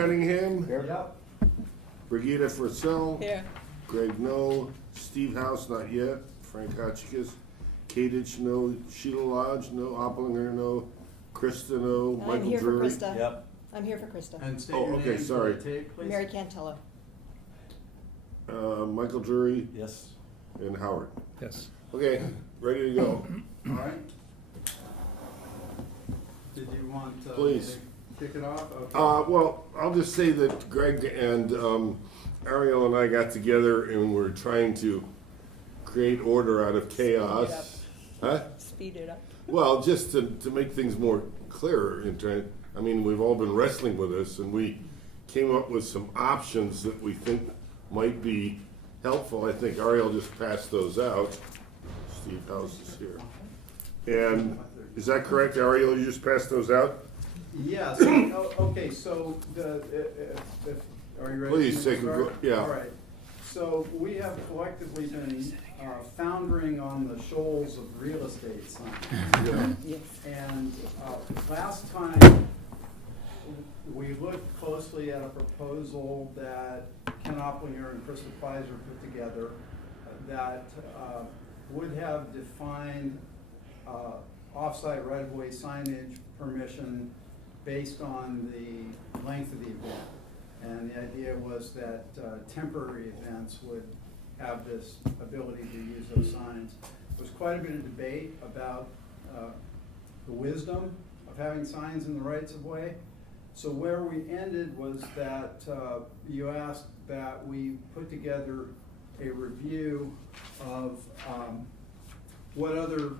Cunningham, Yep. Brigitte Frisell, Here. Greg no, Steve House not yet, Frank Hotchkiss, Kadich no, Sheila Lodge no, Opplinger no, Krista no, I'm Michael here for Drury. Krista. Yep. I'm here for Krista. And state Oh, your okay, name for sorry. the tape, please. Mary Cantello. Michael Drury Yes. and Howard. Yes. Okay, ready to go. All right. Did you want Please. to kick it off? Okay. Well, I'll just say that Greg and Ariel and I got together and we're trying to create order out of chaos. Huh? Speed it up. Well, just to make things more clearer, I mean, we've all been wrestling with this, and we came up with some options that we think might be helpful. I think Ariel just passed those out. Steve House is here. And is that correct, Ariel? You just passed those out? Yes. Okay, so are you ready? Please to take a start? go- yeah. All right. So we have collectively been foundering on the shoals of real estate signs. Yeah. Yes. And last time, we looked closely at a proposal that Ken Opplinger and Krista Pfizer put together that would have defined off-site right-of-way signage permission based on the length of the event. And the idea was that temporary events would have this ability to use those signs. There was quite a bit of debate about the wisdom of having signs in the rights of way. So where we ended was that you asked that we put together a review of what other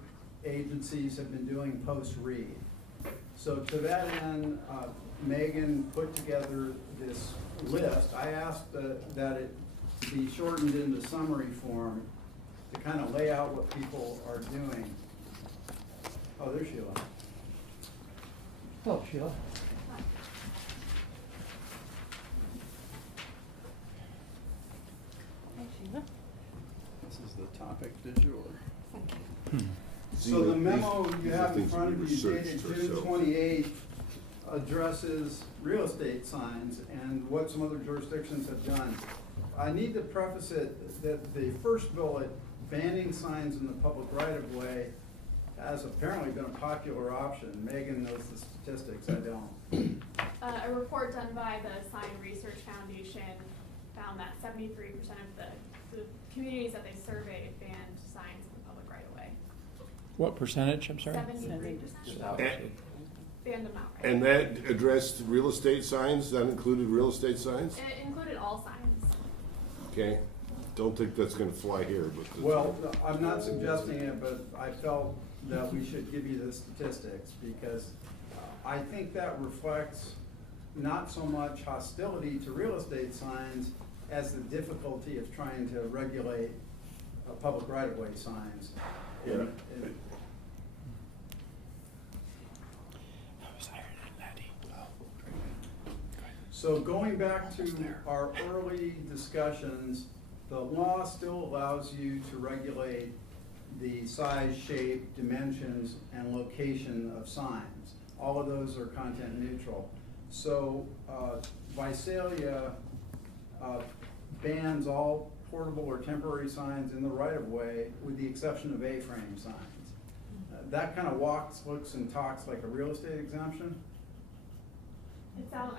agencies have been doing post-Reed. So to that end, Megan put together this list. I asked that it be shortened into summary form to kind of lay out what people are doing. Oh, there's Sheila. Oh, Sheila. Hi, Sheila. This is the topic du jour. Thank you. So the memo you These are have in things front we of you dated researched June ourselves. 28th addresses real estate signs and what some other jurisdictions have done. I need to preface it that the first bullet, banning signs in the public right-of-way, has apparently been a popular option. Megan knows the statistics, I don't. A report done by the Sign Research Foundation found that 73% of the communities that they surveyed banned signs in the public right of way. What percentage, I'm sorry? 73% And- banned them outright. And that addressed real estate signs? That included real estate signs? It included all signs. Okay. Don't think that's gonna fly here, but. that's- Well, I'm not suggesting it, but I felt that we should give you the statistics because I think that reflects not so much hostility to real estate signs as the difficulty of trying to regulate public right-of-way signs. Yeah. And- So going back to our early discussions, the law still allows you to regulate the size, shape, dimensions, and location of signs. All of those are content neutral. So Visalia bans all portable or temporary signs in the right-of-way with the exception of A-frame signs. That kind of walks, looks, and talks like a real estate exemption. It sounds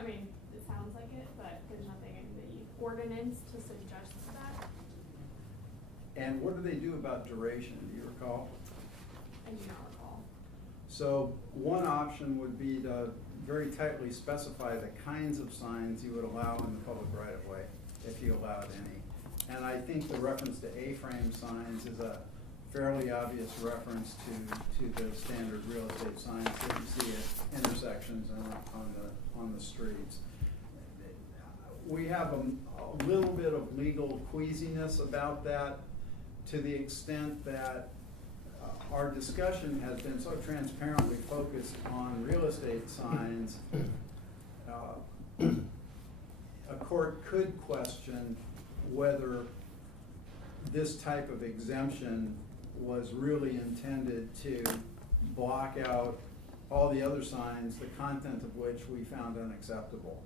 like it, but there's nothing in the ordinance to suggest that. And what do they do about duration? Do you recall? I do not recall. So one option would be to very tightly specify the kinds of signs you would allow in the public right-of-way, if you allowed any. And I think the reference to A-frame signs is a fairly obvious reference to the standard real estate signs that you see at intersections and on the streets. We have a little bit of legal queasiness about that to the extent that our discussion has been so transparently focused on real estate signs. A court could question whether this type of exemption was really intended to block out all the other signs, the content of which we found unacceptable.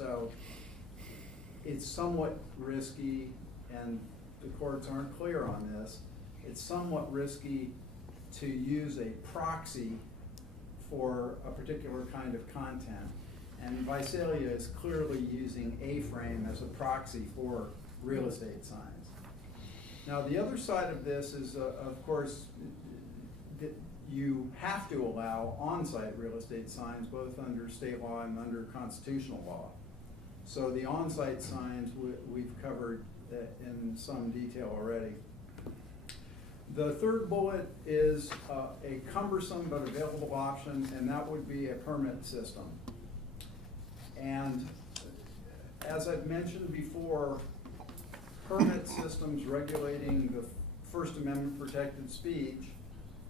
So it's somewhat risky, and the courts aren't clear on this. It's somewhat risky to use a proxy for a particular kind of content. And Visalia is clearly using A-frame as a proxy for real estate signs. Now, the other side of this is, of course, that you have to allow on-site real estate signs, both under state law and under constitutional law. So the on-site signs we've covered in some detail already. The third bullet is a cumbersome but available option, and that would be a permit system. And as I've mentioned before, permit systems regulating the First Amendment protected speech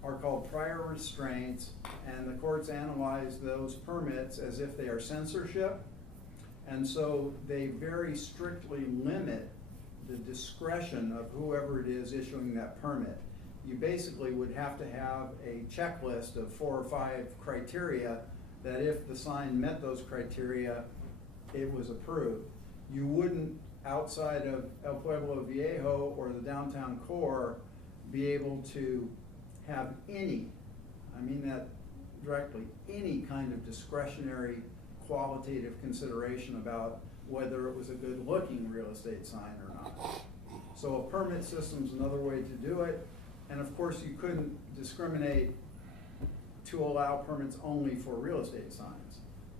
are called prior restraints, and the courts analyze those permits as if they are censorship. And so they very strictly limit the discretion of whoever it is issuing that permit. You basically would have to have a checklist of 4 or 5 criteria that if the sign met those criteria, it was approved. You wouldn't, outside of El Pueblo Viejo or the downtown core, be able to have any, I mean that directly, any kind of discretionary qualitative consideration about whether it was a good looking real estate sign or not. So a permit system's another way to do it. And of course you couldn't discriminate to allow permits only for real estate signs.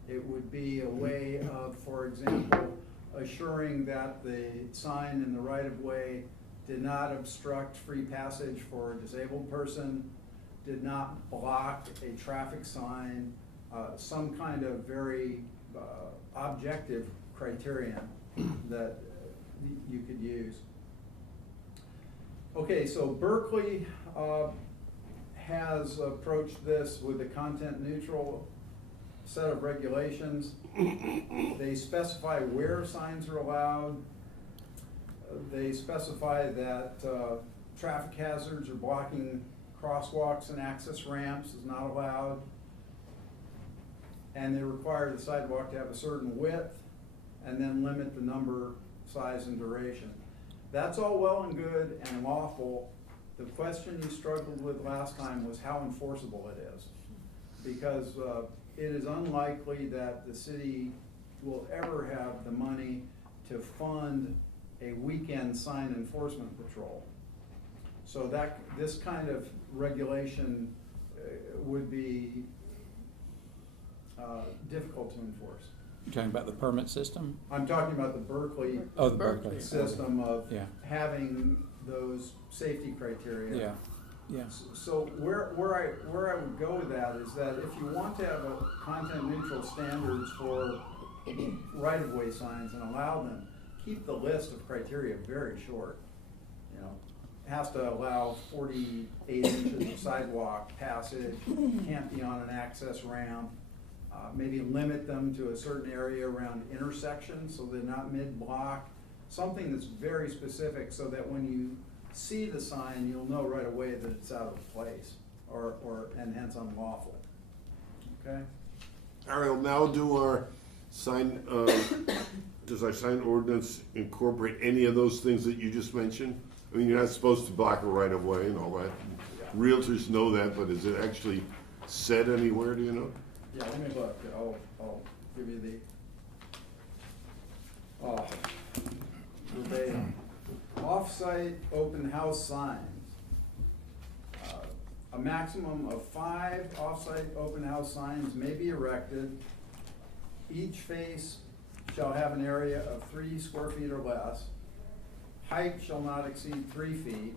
It would be a way of, for example, assuring that the sign in the right of way did not obstruct free passage for a disabled person, did not block a traffic sign, some kind of very objective criterion that you could use. Okay, so Berkeley has approached this with a content neutral set of regulations. They specify where signs are allowed. They specify that traffic hazards or blocking crosswalks and access ramps is not allowed. And they require the sidewalk to have a certain width and then limit the number, size, and duration. That's all well and good and lawful. The question you struggled with last time was how enforceable it is. Because it is unlikely that the city will ever have the money to fund a weekend sign enforcement patrol. So that this kind of regulation would be difficult to enforce. You're talking about the permit system? I'm talking about the Berkeley Oh, the Berkeley system of Yeah. having those safety criteria. Yeah, yeah. So where I would go with that is that if you want to have a content neutral standards for right-of-way signs and allow them, keep the list of criteria very short. You know, it has to allow 48 inches of sidewalk passage, can't be on an access ramp. Maybe limit them to a certain area around intersections so they're not mid-block. Something that's very specific so that when you see the sign, you'll know right away that it's out of place and hence unlawful. Okay? Ariel, now do our sign, does our sign ordinance incorporate any of those things that you just mentioned? I mean, you're not supposed to block a right of way and all that. Yeah. Realtors know that, but is it actually said anywhere, do you know? Yeah, let me look. I'll give you the verbatim. Off-site open house signs. A maximum of 5 off-site open house signs may be erected. Each face shall have an area of 3 square feet or less. Height shall not exceed 3 feet.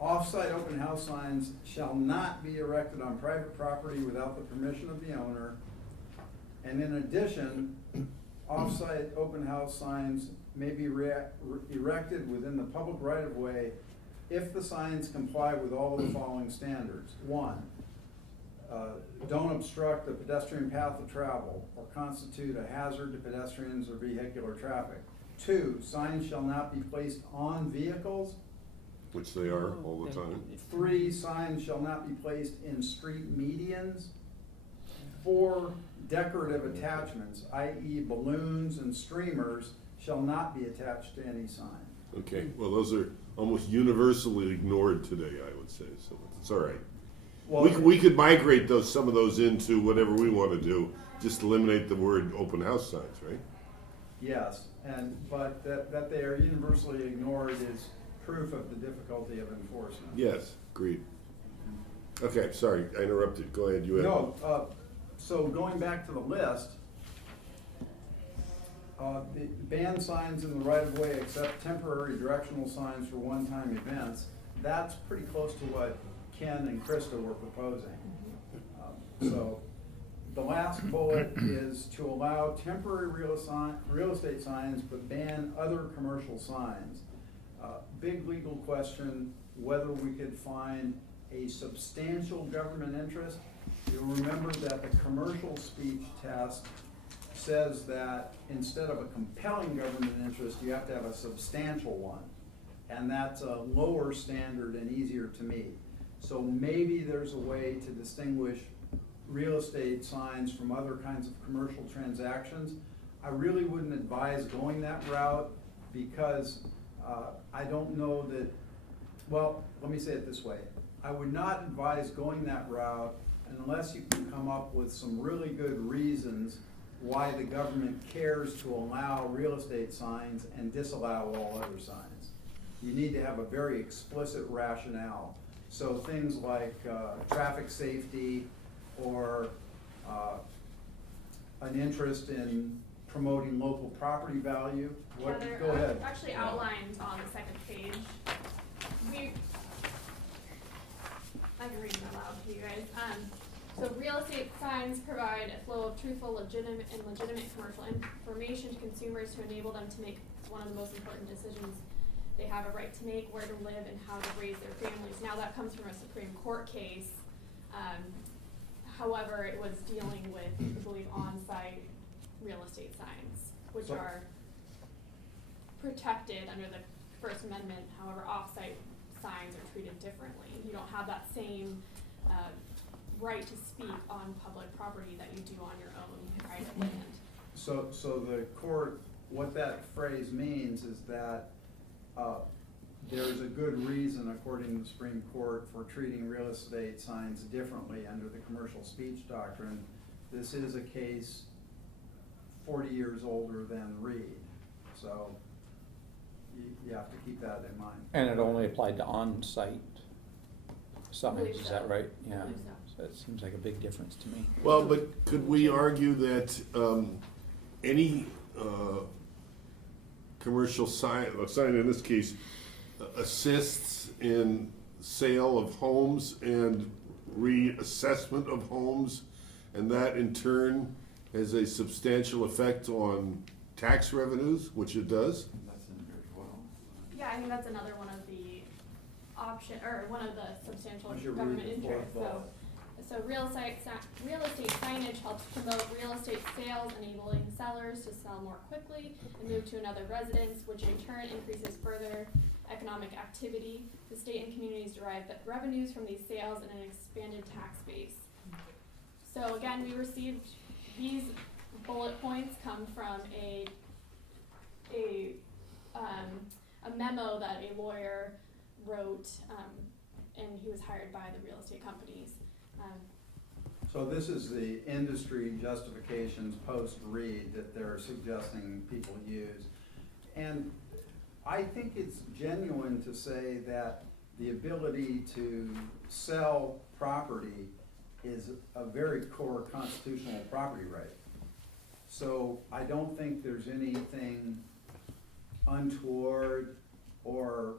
Off-site open house signs shall not be erected on private property without the permission of the owner. And in addition, off-site open house signs may be erected within the public right-of-way if the signs comply with all of the following standards. 1, don't obstruct the pedestrian path of travel or constitute a hazard to pedestrians or vehicular traffic. 2, signs shall not be placed on vehicles. Which they are all the time. 3, signs shall not be placed in street medians. for decorative attachments, i.e. balloons and streamers, shall not be attached to any sign. Okay, well, those are almost universally ignored today, I would say, so it's all right. Well, We could migrate some of those into whatever we want to do, just eliminate the word open house signs, right? yes, but that they are universally ignored is proof of the difficulty of enforcement. Yes, agreed. Okay, sorry, I interrupted, go ahead, you have. No, so going back to the list, the ban signs in the right of way except temporary directional signs for one-time events, that's pretty close to what Ken and Krista were proposing. So the last bullet is to allow temporary real estate signs but ban other commercial signs. Big legal question, whether we could find a substantial government interest. You'll remember that the commercial speech test says that instead of a compelling government interest, you have to have a substantial one. And that's a lower standard and easier to meet. So maybe there's a way to distinguish real estate signs from other kinds of commercial transactions. I really wouldn't advise going that route because I don't know that, well, let me say it this way. I would not advise going that route unless you can come up with some really good reasons why the government cares to allow real estate signs and disallow all other signs. You need to have a very explicit rationale. So things like traffic safety or an interest in promoting local property value. Yeah, they're Go ahead. actually outlined on the second page. I can read them aloud to you guys. So real estate signs provide a flow of truthful, legitimate commercial information to consumers to enable them to make one of the most important decisions they have a right to make, where to live and how to raise their families. Now that comes from a Supreme Court case. However, it was dealing with, I believe, on-site real estate signs, which are protected under the First Amendment. However, off-site signs are treated differently. You don't have that same right to speak on public property that you do on your own private land. So the court, what that phrase means is that there's a good reason, according to the Supreme Court, for treating real estate signs differently under the commercial speech doctrine. This is a case 40 years older than Reed, so you have to keep that in mind. And it only applied to on-site signs, Believe is so. that right? Yeah. Believe so. So it seems like a big difference to me. Well, but could we argue that any commercial sign, a sign in this case, assists in sale of homes and reassessment of homes, and that in turn has a substantial effect on tax revenues, which it does? That's in here as well. Yeah, I think that's another one of the option, or one of the substantial Why don't you read government the fourth interests. bullet? So real estate signage helps promote real estate sales, enabling sellers to sell more quickly and move to another residence, which in turn increases further economic activity. The state and communities derive revenues from these sales and an expanded tax base. So again, we received, these bullet points come from a memo that a lawyer wrote, and he was hired by the real estate companies. So this is the industry justifications post-Reed that they're suggesting people use. And I think it's genuine to say that the ability to sell property is a very core constitutional property right. So I don't think there's anything untoward or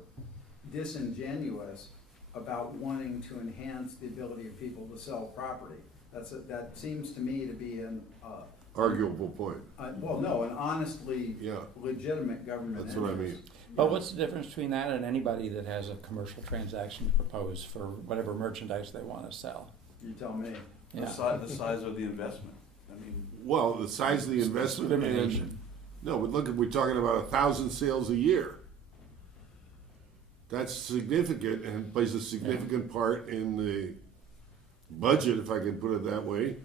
disingenuous about wanting to enhance the ability of people to sell property. That seems to me to be an Arguable point. well, no, an honestly Yeah. legitimate government That's what I interest. mean. But what's the difference between that and anybody that has a commercial transaction to propose for whatever merchandise they want to sell? You tell me. The Yeah. size of the investment. I mean, Well, the size of the investment and, Discrimination. no, but look, we're talking about 1,000 sales a year. That's significant and plays a significant part in the budget, if I can put it that way,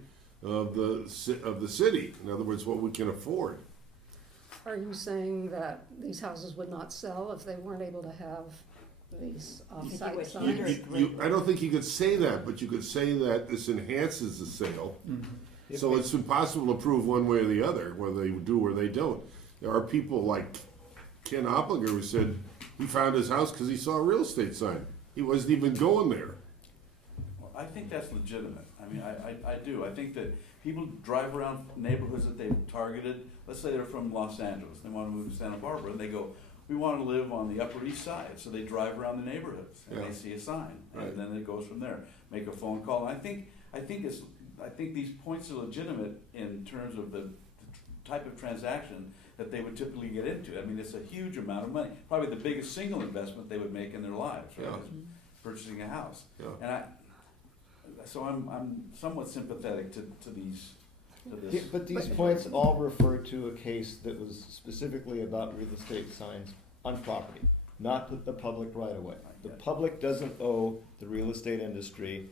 of the city. In other words, what we can afford. Are you saying that these houses would not sell if they weren't able to have these off-site would signs? hinder- I don't think you could say that, but you could say that this enhances the sale. So it's impossible to prove one way or the other, whether they do or they don't. There are people like Ken Opplinger who said he found his house because he saw a real estate sign. He wasn't even going there. Well, I think that's legitimate. I mean, I do. I think that people drive around neighborhoods that they've targeted. Let's say they're from Los Angeles, they want to move to Santa Barbara, and they go, we want to live on the Upper East Side. So they drive around the neighborhoods, and Yeah. they see a sign, Right. and then it goes from there. Make a phone call. I think these points are legitimate in terms of the type of transaction that they would typically get into. I mean, it's a huge amount of money. Probably the biggest single investment they would make in their lives, right? Yeah. Is purchasing a house. Yeah. And so I'm somewhat sympathetic to these, to Yeah, this. but these points all refer to a case that was specifically about real estate signs on property, not the public right of way. The public doesn't owe the real estate industry,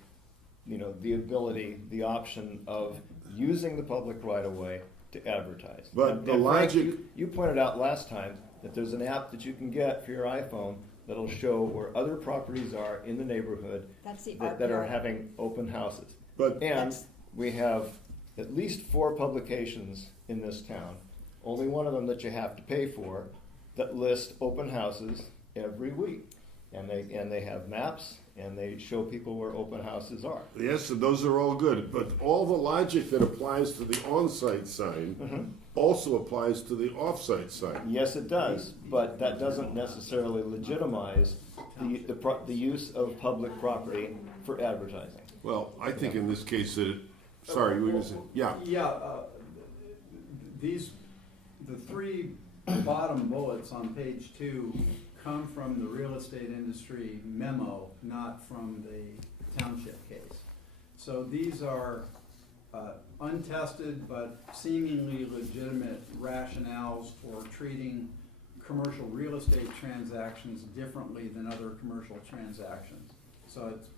the ability, the option of using the public right of way to advertise. But And the Frank, logic- you pointed out last time that there's an app that you can get for your iPhone that'll show where other properties are in the neighborhood That's the that are RPR. having open houses. But And That's- we have at least 4 publications in this town, only one of them that you have to pay for, that list open houses every week. And they have maps, and they show people where open houses are. yes, and those are all good, but all the logic that applies to the on-site sign also applies to the off-site sign. Yes, it does, but that doesn't necessarily legitimize the use of public property for advertising. Well, I think in this case that sorry, you were gonna say, yeah. Yeah, the three bottom bullets on page 2 come from the real estate industry memo, not from the township case. So these are untested but seemingly legitimate rationales for treating commercial real estate transactions differently than other commercial transactions. So it's,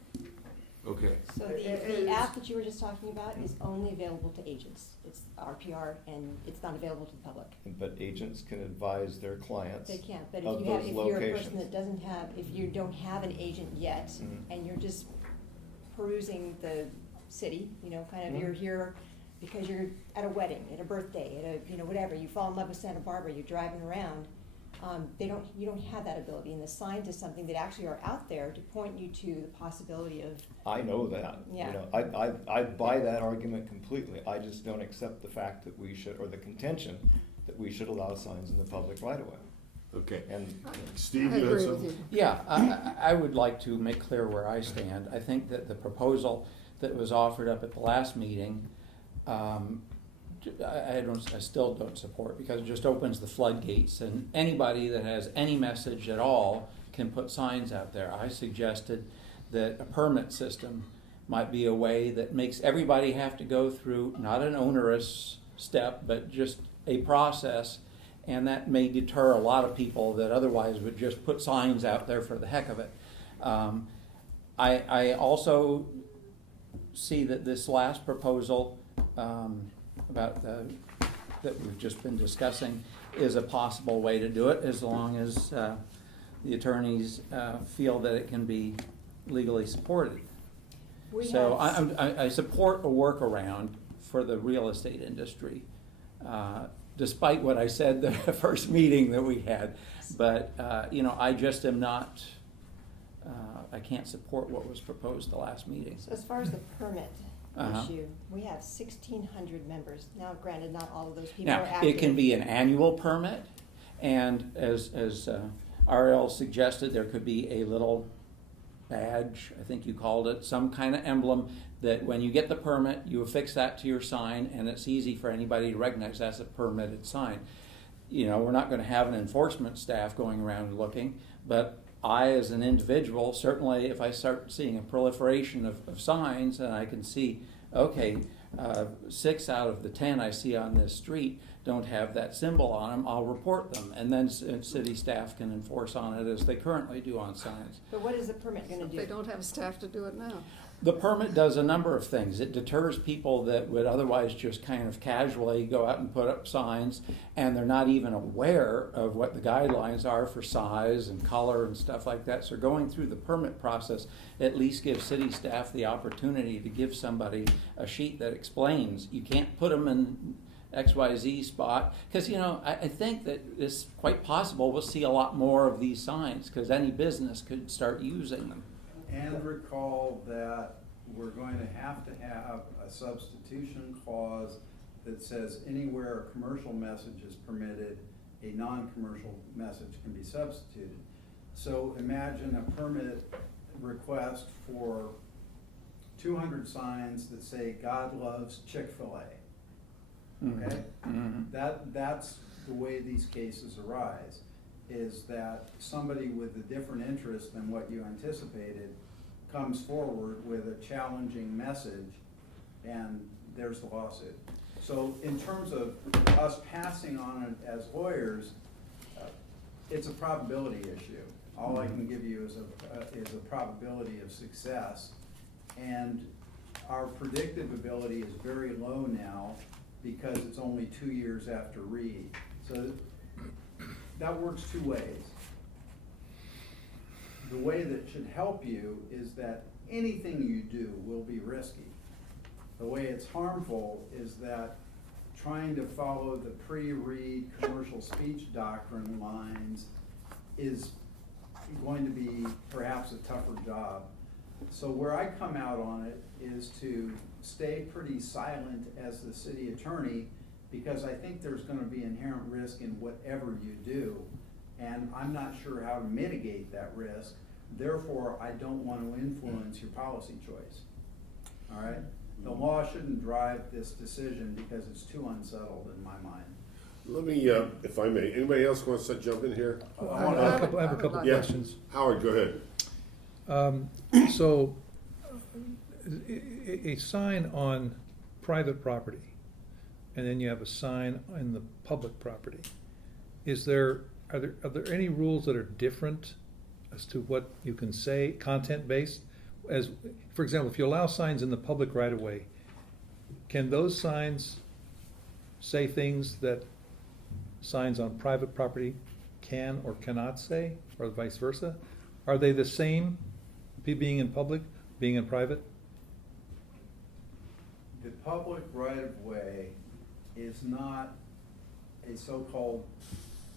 Okay. So the app that you were just talking about is only available to agents. It's RPR and it's not available to the public. But agents can advise their clients. They can't, but Of if you have, those if you're a person locations. that doesn't have, if you don't have an agent yet, Mhm. and you're just perusing the city, kind of, you're here because you're at a wedding, at a birthday, at a, whatever, you fall in love with Santa Barbara, you're driving around, you don't have that ability, and the signs is something that actually are out there to point you to the possibility of, I know that. Yeah. I buy that argument completely. I just don't accept the fact that we should, or the contention that we should allow signs in the public right away. Okay. And Steve, I you had agree with something? you. Yeah, I would like to make clear where I stand. I think that the proposal that was offered up at the last meeting, I still don't support, because it just opens the floodgates, and anybody that has any message at all can put signs out there. I suggested that a permit system might be a way that makes everybody have to go through not an onerous step, but just a process, and that may deter a lot of people that otherwise would just put signs out there for the heck of it. I also see that this last proposal that we've just been discussing is a possible way to do it, as long as the attorneys feel that it can be legally supported. So I support a workaround for the real estate industry, despite what I said the first meeting that we had. But I just am not. I can't support what was proposed the last meeting. so as far as the permit Uh-huh. issue, we have 1,600 members. Now, granted, not all of those people are Now, active. it can be an annual permit, and as RL suggested, there could be a little badge, I think you called it, some kind of emblem, that when you get the permit, you affix that to your sign, and it's easy for anybody to recognize that's a permitted sign. We're not gonna have an enforcement staff going around looking, but I, as an individual, certainly if I start seeing a proliferation of signs, and I can see, okay, 6 out of the 10 I see on this street don't have that symbol on them, I'll report them, and then city staff can enforce on it as they currently do on signs. But what is the permit gonna They do? don't have staff to do it now. The permit does a number of things. It deters people that would otherwise just kind of casually go out and put up signs, and they're not even aware of what the guidelines are for size and color and stuff like that. So going through the permit process at least gives city staff the opportunity to give somebody a sheet that explains you can't put them in XYZ spot. Because, I think that it's quite possible we'll see a lot more of these signs because any business could start using them. And recall that we're going to have a substitution clause that says anywhere a commercial message is permitted, a non-commercial message can be substituted. So imagine a permit request for 200 signs that say God loves Chick-fil-A. Okay? Mm-hmm. That's the way these cases arise, is that somebody with a different interest than what you anticipated comes forward with a challenging message, and there's the lawsuit. So in terms of us passing on it as lawyers, it's a probability issue. All I can give you is a probability of success, and our predictive ability is very low now because it's only 2 years after Reed. So that works two ways. The way that should help you is that anything you do will be risky. The way it's harmful is that trying to follow the pre-Reed commercial speech doctrine lines is going to be perhaps a tougher job. So where I come out on it is to stay pretty silent as the city attorney, because I think there's going to be inherent risk in whatever you do, and I'm not sure how to mitigate that risk. Therefore, I don't want to influence your policy choice. All right? The law shouldn't drive this decision because it's too unsettled in my mind. Let me, if I may, anybody else wants to jump in here? I have a couple Yeah. questions. Howard, go ahead. So, a sign on private property, and then you have a sign on the public property. Are there any rules that are different as to what you can say, content-based? As, for example, if you allow signs in the public right-of-way, can those signs say things that signs on private property can or cannot say, or vice versa? Are they the same, being in public, being in private? The public right-of-way is not a so-called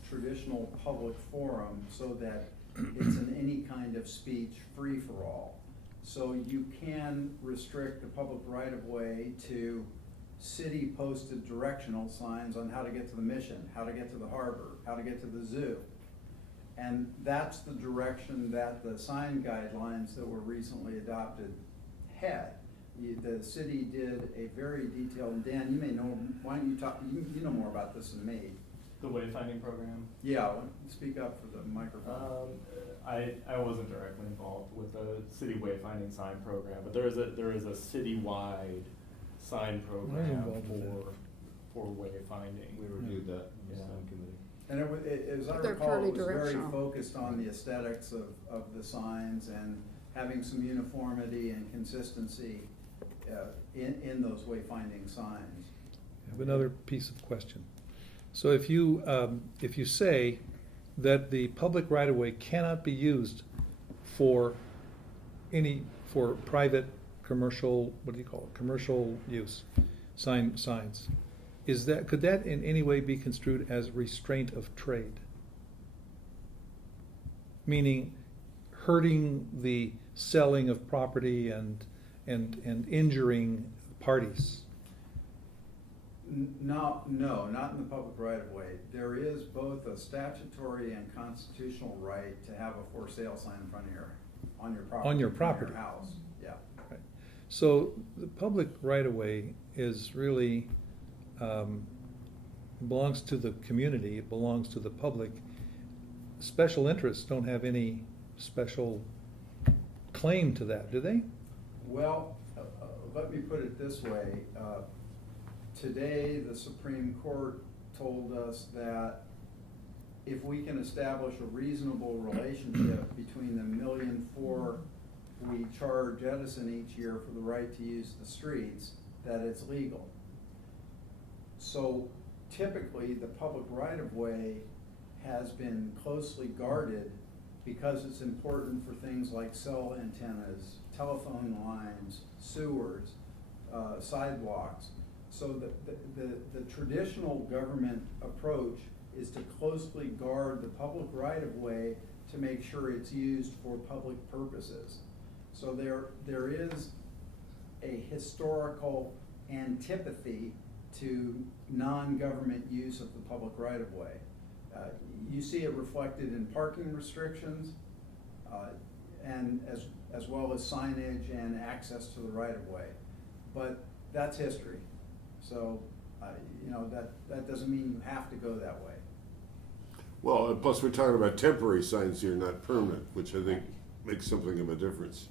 traditional public forum so that it's in any kind of speech free-for-all. So you can restrict the public right-of-way to city-posted directional signs on how to get to the mission, how to get to the harbor, how to get to the zoo. And that's the direction that the sign guidelines that were recently adopted had. The city did a very detailed, Dan, you may know, why don't you talk, you know more about this than me. The wayfinding program? Yeah, speak up for the microphone. I wasn't directly involved with the city wayfinding sign program, but there is a citywide sign program involved with for wayfinding. We reviewed that in the Yeah. sign committee. And as I They're recall, purely it was very directional. focused on the aesthetics of the signs and having some uniformity and consistency in those wayfinding signs. I have another piece of question. So if you say that the public right-of-way cannot be used for private commercial, what do you call it, commercial use, signs, could that in any way be construed as restraint of trade? Meaning hurting the selling of property and injuring parties? No, not in the public right-of-way. There is both a statutory and constitutional right to have a for sale sign in front of on your property. On your in front of property. house, yeah. Right. So the public right-of-way is really, belongs to the community, it belongs to the public. Special interests don't have any special claim to that, do they? Well, let me put it this way. Today, the Supreme Court told us that if we can establish a reasonable relationship between the 1,000,004 we charge Edison each year for the right to use the streets, that it's legal. So typically, the public right-of-way has been closely guarded because it's important for things like cell antennas, telephone lines, sewers, sidewalks. So the traditional government approach is to closely guard the public right-of-way to make sure it's used for public purposes. So there is a historical antipathy to non-government use of the public right-of-way. You see it reflected in parking restrictions, and as well as signage and access to the right-of-way. But that's history. So, that doesn't mean you have to go that way. Well, and plus we're talking about temporary signs here, not permanent, which I think makes something of a difference.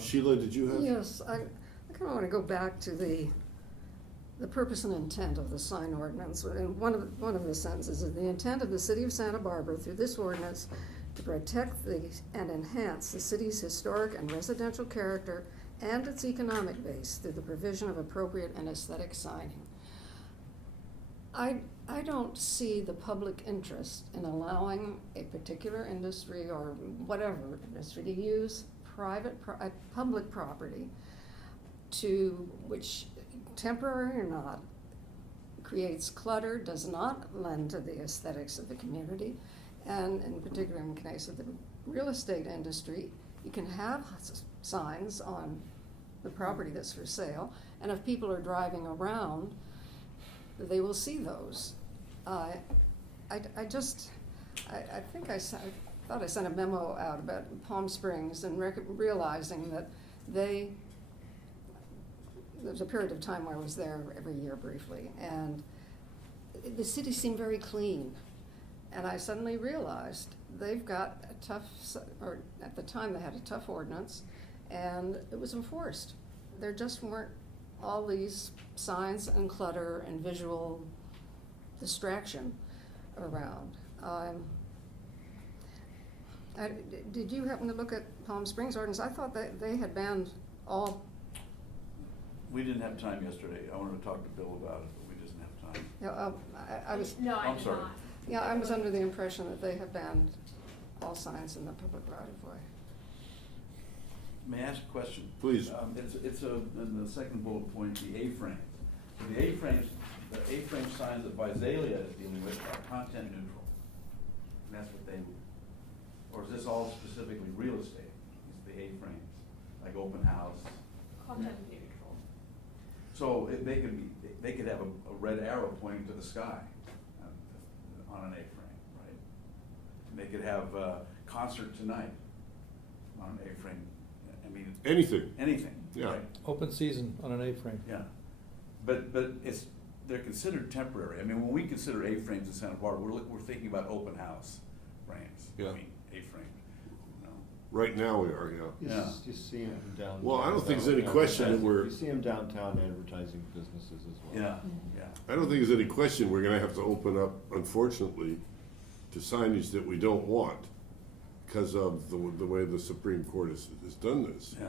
Sheila, did you have? Yes, I kind of want to go back to the purpose and intent of the sign ordinance. And one of the sentences is the intent of the city of Santa Barbara through this ordinance to protect and enhance the city's historic and residential character and its economic base through the provision of appropriate and aesthetic signing. I don't see the public interest in allowing a particular industry or whatever industry to use public property to which, temporary or not, creates clutter, does not lend to the aesthetics of the community, and in particular in the case of the real estate industry, you can have signs on the property that's for sale, and if people are driving around, they will see those. I thought I sent a memo out about Palm Springs and realizing that there was a period of time where I was there every year briefly, and the city seemed very clean. And I suddenly realized they've got or at the time they had a tough ordinance, and it was enforced. There just weren't all these signs and clutter and visual distraction around. Did you happen to look at Palm Springs ordinance? I thought that they had banned all. We didn't have time yesterday. I wanted to talk to Bill about it, but we didn't have time. I was. No, I I'm did sorry. not. Yeah, I was under the impression that they had banned all signs in the public right-of-way. May I ask a question? Please. It's in the second bullet point, the A-frames. The A-frame signs that Visalia is dealing with are content neutral. And that's what they, or is this all specifically real estate? These the A-frames, like open house? Content neutral. So they could have a red arrow pointing to the sky on an A-frame, right? And they could have concert tonight on an A-frame. I mean, Anything. anything. Yeah. Right? Open season on an A-frame. Yeah, but they're considered temporary. I mean, when we consider A-frames in Santa Barbara, we're thinking about open house frames. Yeah. I mean, A-frame. You know. Right now we are, yeah. Yeah. You see them downtown. Well, I don't think there's any question that we're, You see them downtown advertising businesses as well. Yeah, yeah. I don't think there's any question we're gonna have to open up, unfortunately, to signage that we don't want because of the way the Supreme Court has done this. Yeah.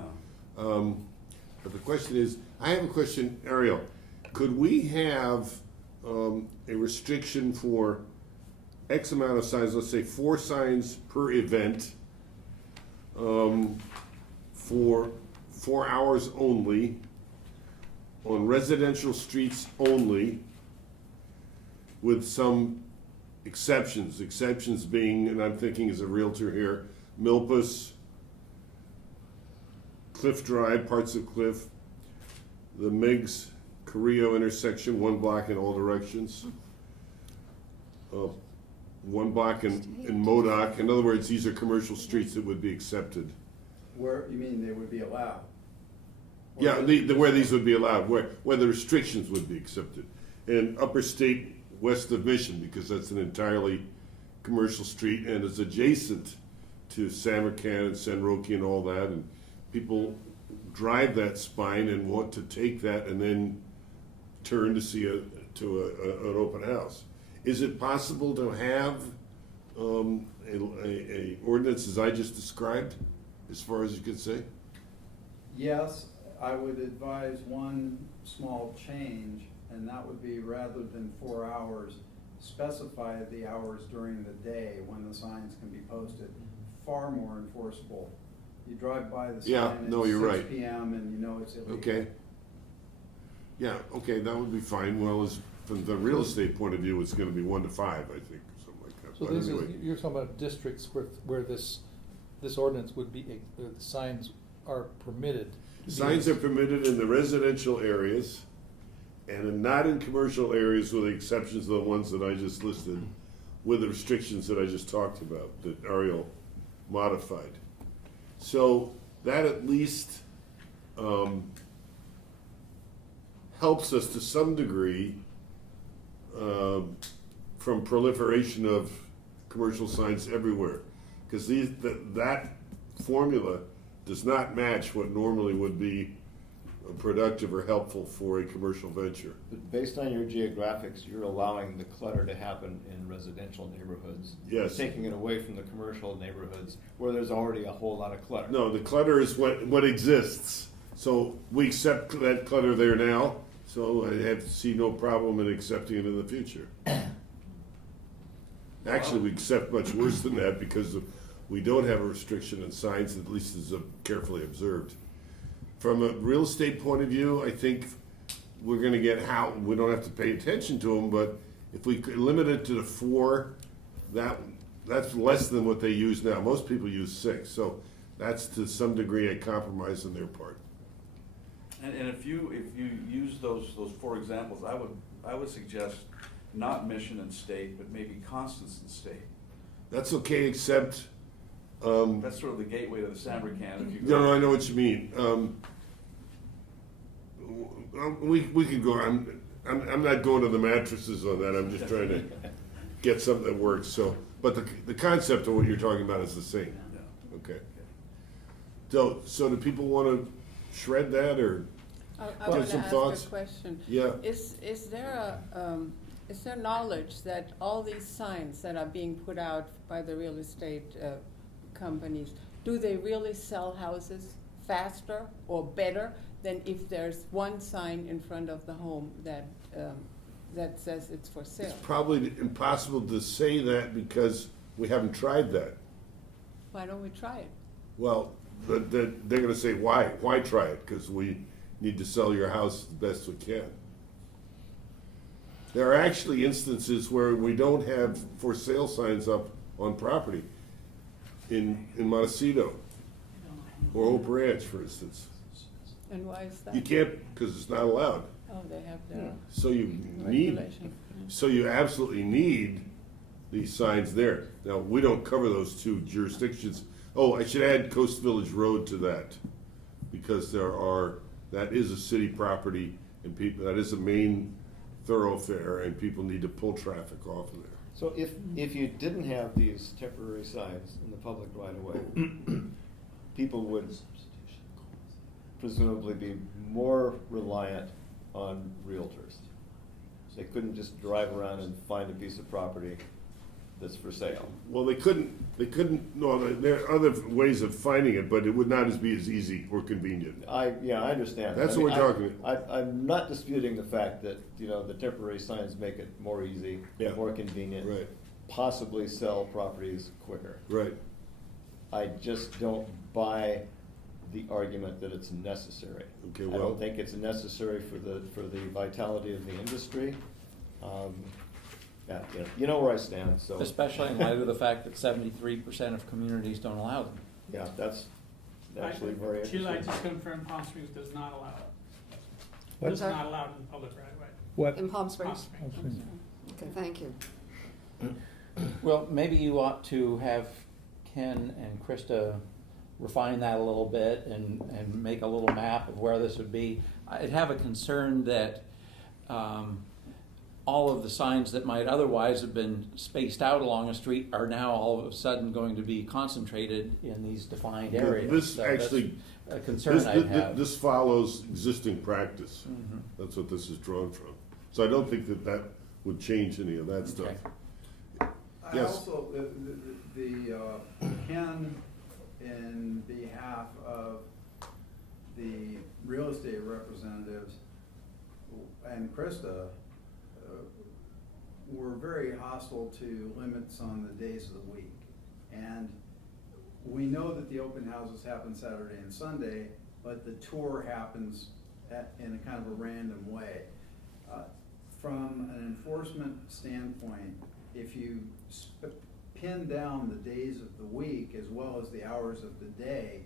But the question is, I have a question, Ariel. Could we have a restriction for X amount of signs, let's say 4 signs per event, for 4 hours only, on residential streets only, with some exceptions being, and I'm thinking as a realtor here, Milpas, Cliff Drive, parts of Cliff, the Meigs Carrillo intersection, 1 block in all directions, 1 block in Modoc. In other words, these are commercial streets that would be accepted. Where, you mean they would be allowed? Yeah, where these would be allowed, where the restrictions would be accepted. And Upper State, west of Mission, because that's an entirely commercial street and is adjacent to Samarkand and San Roque and all that, and people drive that spine and want to take that and then turn to see an open house. Is it possible to have a ordinance as I just described? as far as you could say? Yes, I would advise one small change, and that would be rather than 4 hours, specify the hours during the day when the signs can be posted. Far more enforceable. You drive by the Yeah, sign no, at you're 6 right. PM and you know it's illegal. Okay. Yeah, okay, that would be fine. Well, as, from the real estate point of view, it's gonna be 1 to 5, I think, something like that. So But this is, anyway. you're talking about districts where this ordinance would be, the signs are permitted. Signs are permitted in the residential areas and not in commercial areas with the exceptions of the ones that I just listed, with the restrictions that I just talked about, that Ariel modified. So that at least helps us to some degree from proliferation of commercial signs everywhere. Because that formula does not match what normally would be productive or helpful for a commercial venture. But based on your geographics, you're allowing the clutter to happen in residential neighborhoods. Yes. Taking it away from the commercial neighborhoods where there's already a whole lot of clutter. No, the clutter is what exists. So we accept that clutter there now, so I see no problem in accepting it in the future. Actually, we accept much worse than that because we don't have a restriction on signs, at least as carefully observed. From a real estate point of view, I think we're gonna get we don't have to pay attention to them, but if we could limit it to the 4, that's less than what they use now. Most people use 6, so that's to some degree a compromise on their part. And if you use those 4 examples, I would suggest not Mission and State, but maybe Constance and State. That's okay, except, That's sort of the gateway to the Samarkand, if you go. no, I know what you mean. We could go, I'm not going to the mattresses on that, I'm just trying to get something that works, so, but the concept of what you're talking about is the same. Yeah. Okay. So do people wanna shred that, or? I Give want to some ask thoughts. a question. Yeah. Is there is there knowledge that all these signs that are being put out by the real estate companies, do they really sell houses faster or better than if there's one sign in front of the home that says it's for sale? It's probably impossible to say that because we haven't tried that. Why don't we try it? Well, they're gonna say, why try it? Because we need to sell your house the best we can. There are actually instances where we don't have for sale signs up on property in Montecito or Oak Ranch, for instance. And why is that? You can't, because it's not allowed. Oh, they have their So you need, regulation. so you absolutely need these signs there. Now, we don't cover those 2 jurisdictions. Oh, I should add Coast Village Road to that, because that is a city property, and that is a main thoroughfare, and people need to pull traffic off of there. So if you didn't have these temporary signs in the public right of way, people would presumably be more reliant on realtors. They couldn't just drive around and find a piece of property that's for sale. Well, they couldn't, no, there are other ways of finding it, but it would not be as easy or convenient. I understand. That's what we're talking about. I'm not disputing the fact that, the temporary signs make it more easy, Yeah. more convenient. Right. Possibly sell properties quicker. Right. I just don't buy the argument that it's necessary. Okay, I well- don't think it's necessary for the vitality of the industry. Yeah, you know where I stand, so. Especially in light of the fact that 73% of communities don't allow them. Yeah, that's actually very Sheila, I interesting. just confirmed Palm Springs does not allow it. What? It's not allowed in public right away. What? In Palm Springs? Palm Springs. Okay, thank you. Well, maybe you ought to have Ken and Krista refine that a little bit and make a little map of where this would be. I'd have a concern that all of the signs that might otherwise have been spaced out along a street are now all of a sudden going to be concentrated in these defined areas. This So that's actually, a concern I'd have. this follows existing practice. Mhm. That's what this is drawn from. So I don't think that would change any of that stuff. Okay. I Yes. also, Ken in behalf of the real estate representatives and Krista, were very hostile to limits on the days of the week. And we know that the open houses happen Saturday and Sunday, but the tour happens in a kind of a random way. From an enforcement standpoint, if you pin down the days of the week as well as the hours of the day,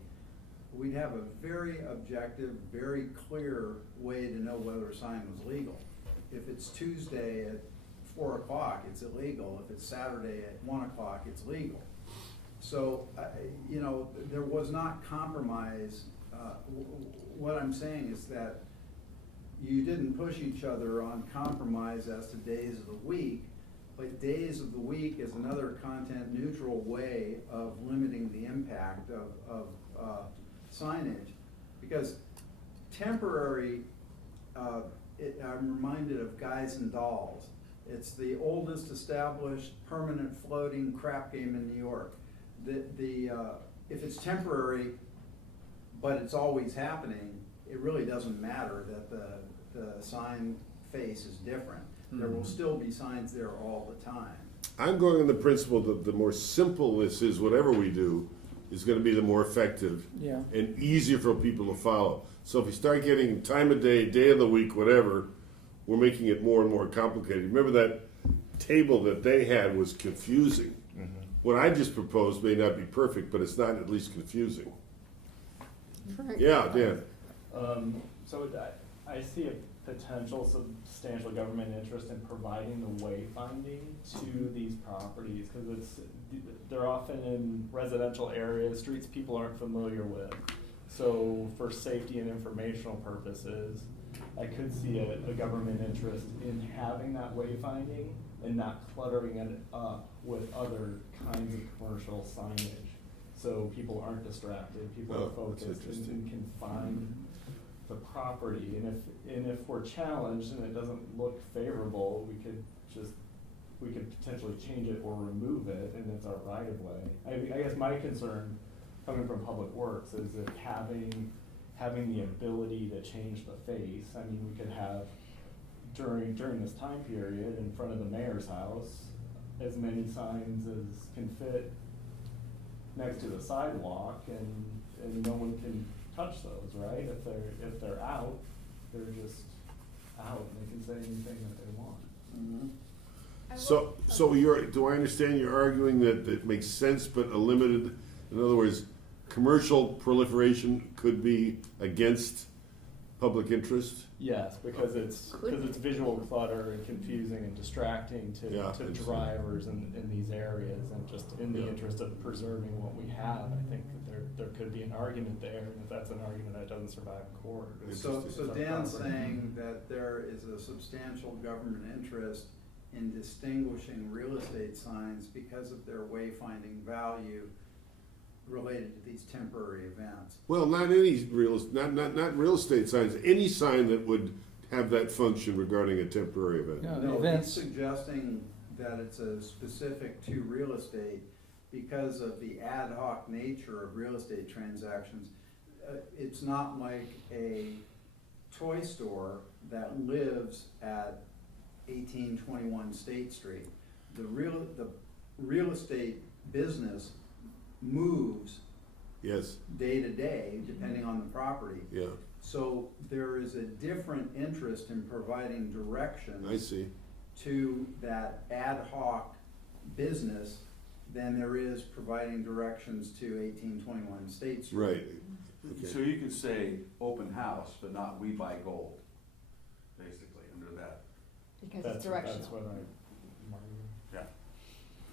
we'd have a very objective, very clear way to know whether a sign was legal. If it's Tuesday at 4 o'clock, it's illegal. If it's Saturday at 1 o'clock, it's legal. So, you know, there was not compromise. What I'm saying is that you didn't push each other on compromise as to days of the week, but days of the week is another content neutral way of limiting the impact of signage. Because temporary, I'm reminded of Guys and Dolls. It's the oldest established permanent floating crap game in New York. If it's temporary, but it's always happening, it really doesn't matter that the sign face is different. There will still be signs there all the time. I'm going on the principle that the more simple this is, whatever we do, is gonna be the more effective Yeah. and easier for people to follow. So if you start getting time of day, day of the week, whatever, we're making it more and more complicated. Remember that table that they had was confusing. What I just proposed may not be perfect, but it's not at least confusing. Frank? Yeah, Dan. So I see a potential substantial government interest in providing the wayfinding to these properties, because they're often in residential areas, streets people aren't familiar with. So for safety and informational purposes, I could see a government interest in having that wayfinding and not cluttering it up with other kinds of commercial signage. So people aren't distracted, people Oh, are focused that's and interesting. can find the property. And if we're challenged and it doesn't look favorable, we could potentially change it or remove it, and it's our right of way. I guess my concern, coming from Public Works, is that having the ability to change the face. I mean, we could have during this time period in front of the mayor's house as many signs as can fit next to the sidewalk, and no one can touch those, right? If they're out, they're just out, and they can say anything that they want. I So, will- so do I understand you're arguing that it makes sense but a limited, in other words, commercial proliferation could be against public interest? Yes, because it's visual clutter and confusing and distracting Yeah, to it's- drivers in these areas, and just in the Yeah. interest of preserving what we have, I think that there could be an argument there, and if that's an argument that doesn't survive in court. So it's our Dan's property. saying that there is a substantial government interest in distinguishing real estate signs because of their wayfinding value related to these temporary events. Well, not any not real estate signs, any sign that would have that function regarding a temporary event. Yeah. No, he's events. suggesting that it's a specific to real estate because of the ad hoc nature of real estate transactions. It's not like a toy store that lives at 1821 State Street. The real estate business moves Yes, day to day depending on the property. yeah, So there is a different interest in providing directions I see. to that ad hoc business than there is providing directions to 1821 State Street. Right. So you could say open house, but not we buy gold, basically, under that. Because That's it's directional. what Yeah.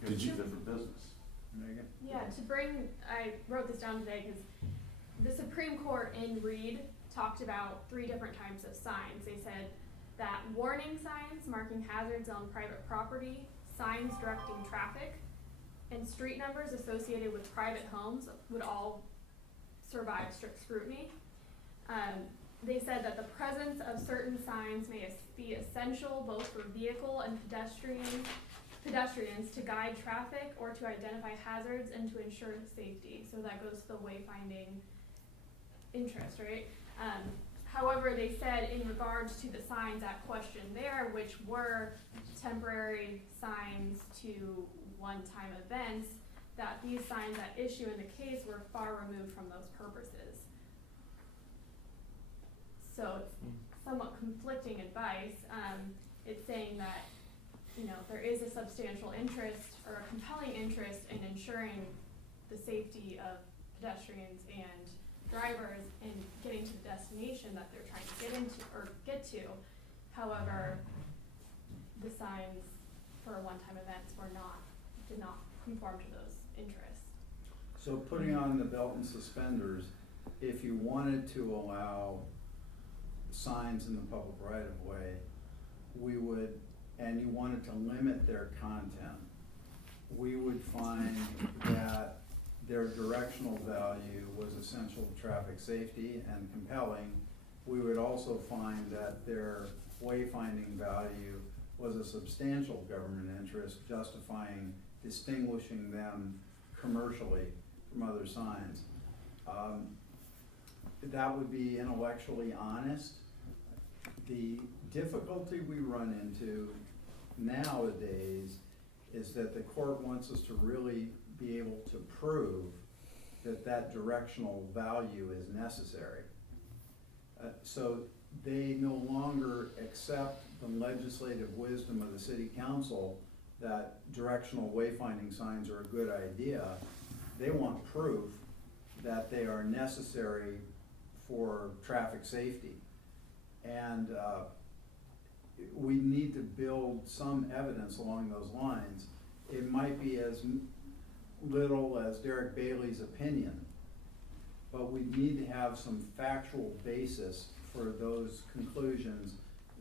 Did It's a you- different business. Megan? Yeah, I wrote this down today because the Supreme Court in Reed talked about 3 different types of signs. They said that warning signs marking hazards on private property, signs directing traffic, and street numbers associated with private homes would all survive strict scrutiny. They said that the presence of certain signs may be essential both for vehicle and pedestrian pedestrians to guide traffic or to identify hazards and to ensure safety. So that goes to the wayfinding interest, right? However, they said in regards to the signs at question there, which were temporary signs to one-time events, that these signs at issue in the case were far removed from those purposes. So it's somewhat conflicting advice. It's saying that, you know, there is a substantial interest or a compelling interest in ensuring the safety of pedestrians and drivers in getting to the destination that they're trying to get to. However, the signs for one-time events did not conform to those interests. So putting on the belt and suspenders, if you wanted to allow signs in the public right of way, we would, and you wanted to limit their content, we would find that their directional value was essential to traffic safety and compelling. We would also find that their wayfinding value was a substantial government interest, justifying distinguishing them commercially from other signs. That would be intellectually honest. The difficulty we run into nowadays is that the court wants us to really be able to prove that that directional value is necessary. So they no longer accept the legislative wisdom of the city council that directional wayfinding signs are a good idea. They want proof that they are necessary for traffic safety. And we need to build some evidence along those lines. It might be as little as Derek Bailey's opinion, but we need to have some factual basis for those conclusions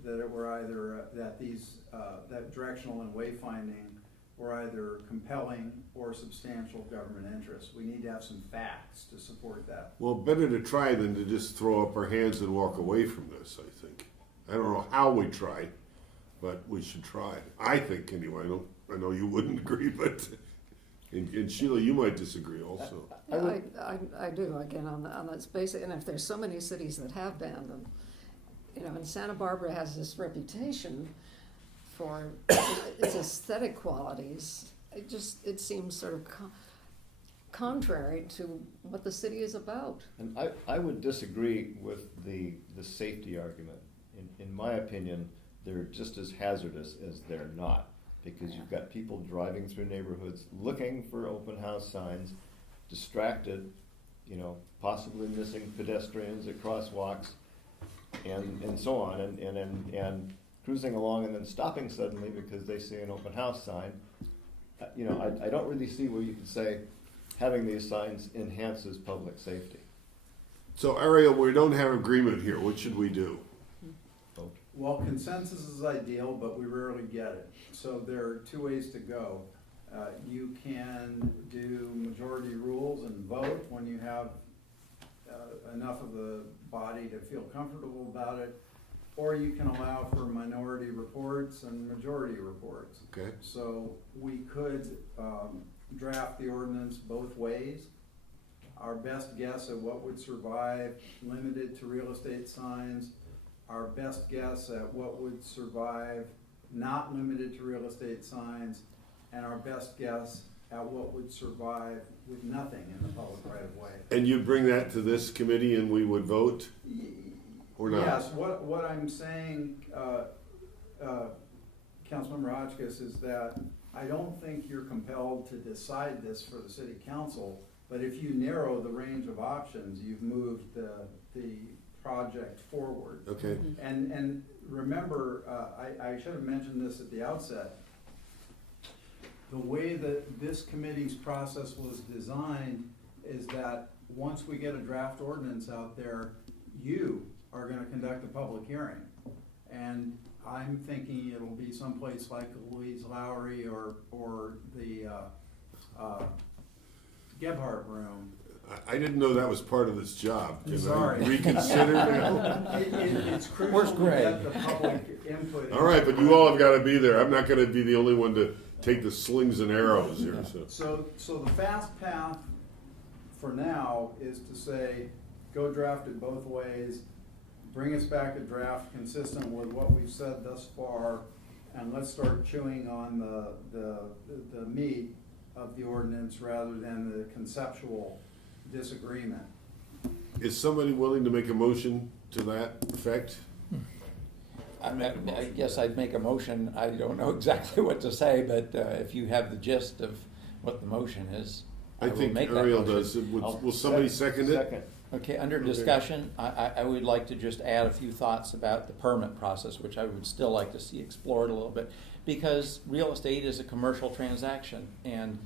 that it were either that directional and wayfinding were either compelling or substantial government interest. We need to have some facts to support that. Well, better to try than to just throw up our hands and walk away from this, I think. I don't know how we try, but we should try. I think anyway. I know you wouldn't agree, but and Sheila, you might disagree also. I do, again, on this basis, and if there's so many cities that have banned them, you know, and Santa Barbara has this reputation for its aesthetic qualities. It seems sort of contrary to what the city is about. And I would disagree with the safety argument. In my opinion, they're just as hazardous as they're not, because you've got people driving through neighborhoods looking for open house signs, distracted, you know, possibly missing pedestrians at crosswalks, and so on, and cruising along and then stopping suddenly because they see an open house sign. You know, I don't really see where you can say having these signs enhances public safety. So Ariel, we don't have agreement here. What should we do? Well, consensus is ideal, but we rarely get it. So there are two ways to go. You can do majority rules and vote when you have enough of the body to feel comfortable about it, or you can allow for minority reports and majority reports. Okay. So we could draft the ordinance both ways. Our best guess at what would survive limited to real estate signs, our best guess at what would survive not limited to real estate signs, and our best guess at what would survive with nothing in the public right of way. And you'd bring that to this committee and we would vote? Or not? Yes, what I'm saying, Councilmember Hotchkiss, is that I don't think you're compelled to decide this for the city council, but if you narrow the range of options, you've moved the project forward. Okay. And remember, I should have mentioned this at the outset. The way that this committee's process was designed is that once we get a draft ordinance out there, you are gonna conduct a public hearing. And I'm thinking it'll be someplace like Louise Lowry or the Gebhardt Room. I didn't know that was part of this job. Can Sorry. I reconsider now? It's crucial Where's to Greg? get the public input. All right, but you all have got to be there. I'm not going to be the only one to take the slings and arrows here, so. So the fast path for now is to say, go draft it both ways, bring us back a draft consistent with what we've said thus far, and let's start chewing on the meat of the ordinance rather than the conceptual disagreement. Is somebody willing to make a motion to that effect? I guess I'd make a motion. I don't know exactly what to say, but if you have the gist of what the motion is, I will think make that Ariel motion. does. Will somebody second it? Second. Okay, under discussion, I would like to just add a few thoughts about the permit process, which I would still like to see explored a little bit, because real estate is a commercial transaction, and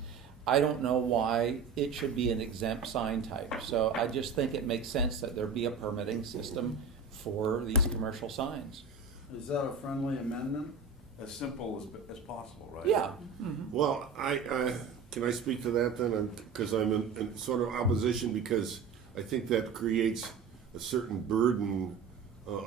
I don't know why it should be an exempt sign type. So I just think it makes sense that there be a permitting system for these commercial signs. Is that a friendly amendment? As simple as possible, right? Yeah. Well, can I speak to that then? Because I'm in sort of opposition, because I think that creates a certain burden,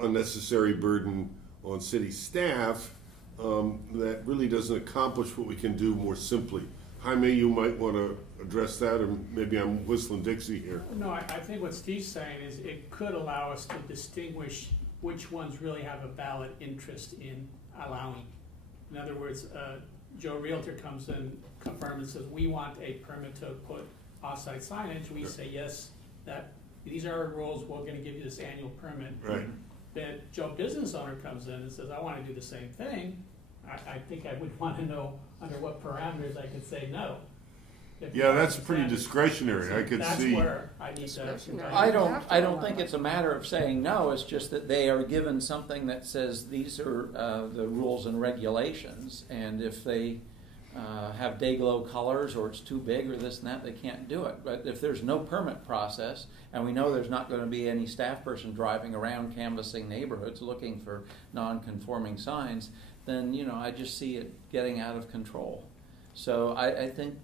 unnecessary burden on city staff that really doesn't accomplish what we can do more simply. Jaime, you might want to address that, or maybe I'm whistling Dixie here. No, I think what Steve's saying is it could allow us to distinguish which ones really have a valid interest in allowing. In other words, Joe Realtor comes in, confirms and says, we want a permit to put off-site signage. We say, yes, these are our rules, we're gonna give you this annual permit. Right. Then Joe business owner comes in and says, I wanna do the same thing. I think I would wanna know under what parameters I could say no. Yeah, that's pretty discretionary. I could see. That's where I need to. Discretionary. I You don't, have to I don't allow think it. it's a matter of saying no, it's just that they are given something that says these are the rules and regulations, and if they have day-glow colors, or it's too big, or this and that, they can't do it. But if there's no permit process, and we know there's not gonna be any staff person driving around canvassing neighborhoods looking for non-conforming signs, then, I just see it getting out of control. So I think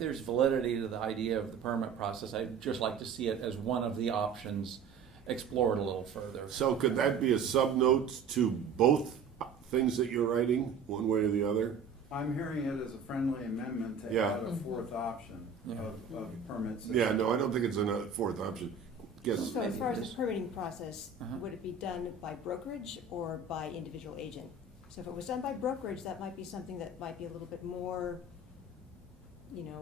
there's validity to the idea of the permit process. I'd just like to see it as one of the options explored a little further. So could that be a subnote to both things that you're writing, one way or the other? I'm hearing it as a friendly amendment to Yeah. add a fourth option Yeah. of permits. Yeah, no, I don't think it's a fourth option. Yes. So as far as the permitting process, Uh-huh. would it be done by brokerage or by individual agent? So if it was done by brokerage, that might be something that might be a little bit more,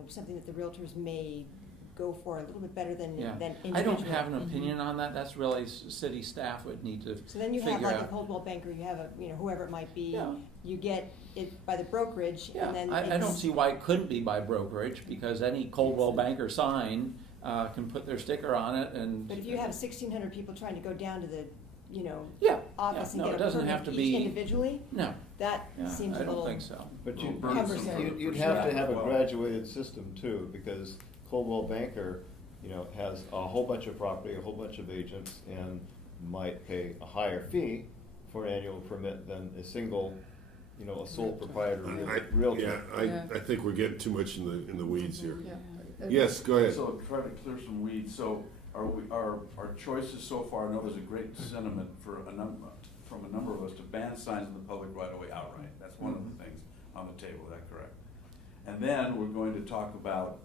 something that the realtors may go for a little bit better than Yeah, individual. I don't have an opinion on that. That's really city staff would need to So then you have figure like a out. Coldwell Banker, you have whoever it might be, Yeah. you get it by the brokerage, Yeah, and then I don't it's- see why it couldn't be by brokerage, because any Coldwell Banker sign can put their sticker on it and. But if you have 1,600 people trying to go down to the, Yeah, office yeah, and no, get it a doesn't have permit to each be- individually, No, that yeah, seems a I little. don't think so. But Well, you'd, burdensome you'd, for you'd have to have a well. graduated system too, because Coldwell Banker, has a whole bunch of property, a whole bunch of agents, and might pay a higher fee for an annual permit than a single, a sole proprietor realtor. Yeah. I think we're getting too much in the weeds here. Yeah. Yes, go ahead. So try to clear some weeds. So our choices so far, I know there's a great sentiment from a number of us to ban signs in the public right of way outright. That's one of the things on the table, is that correct? And then we're going to talk about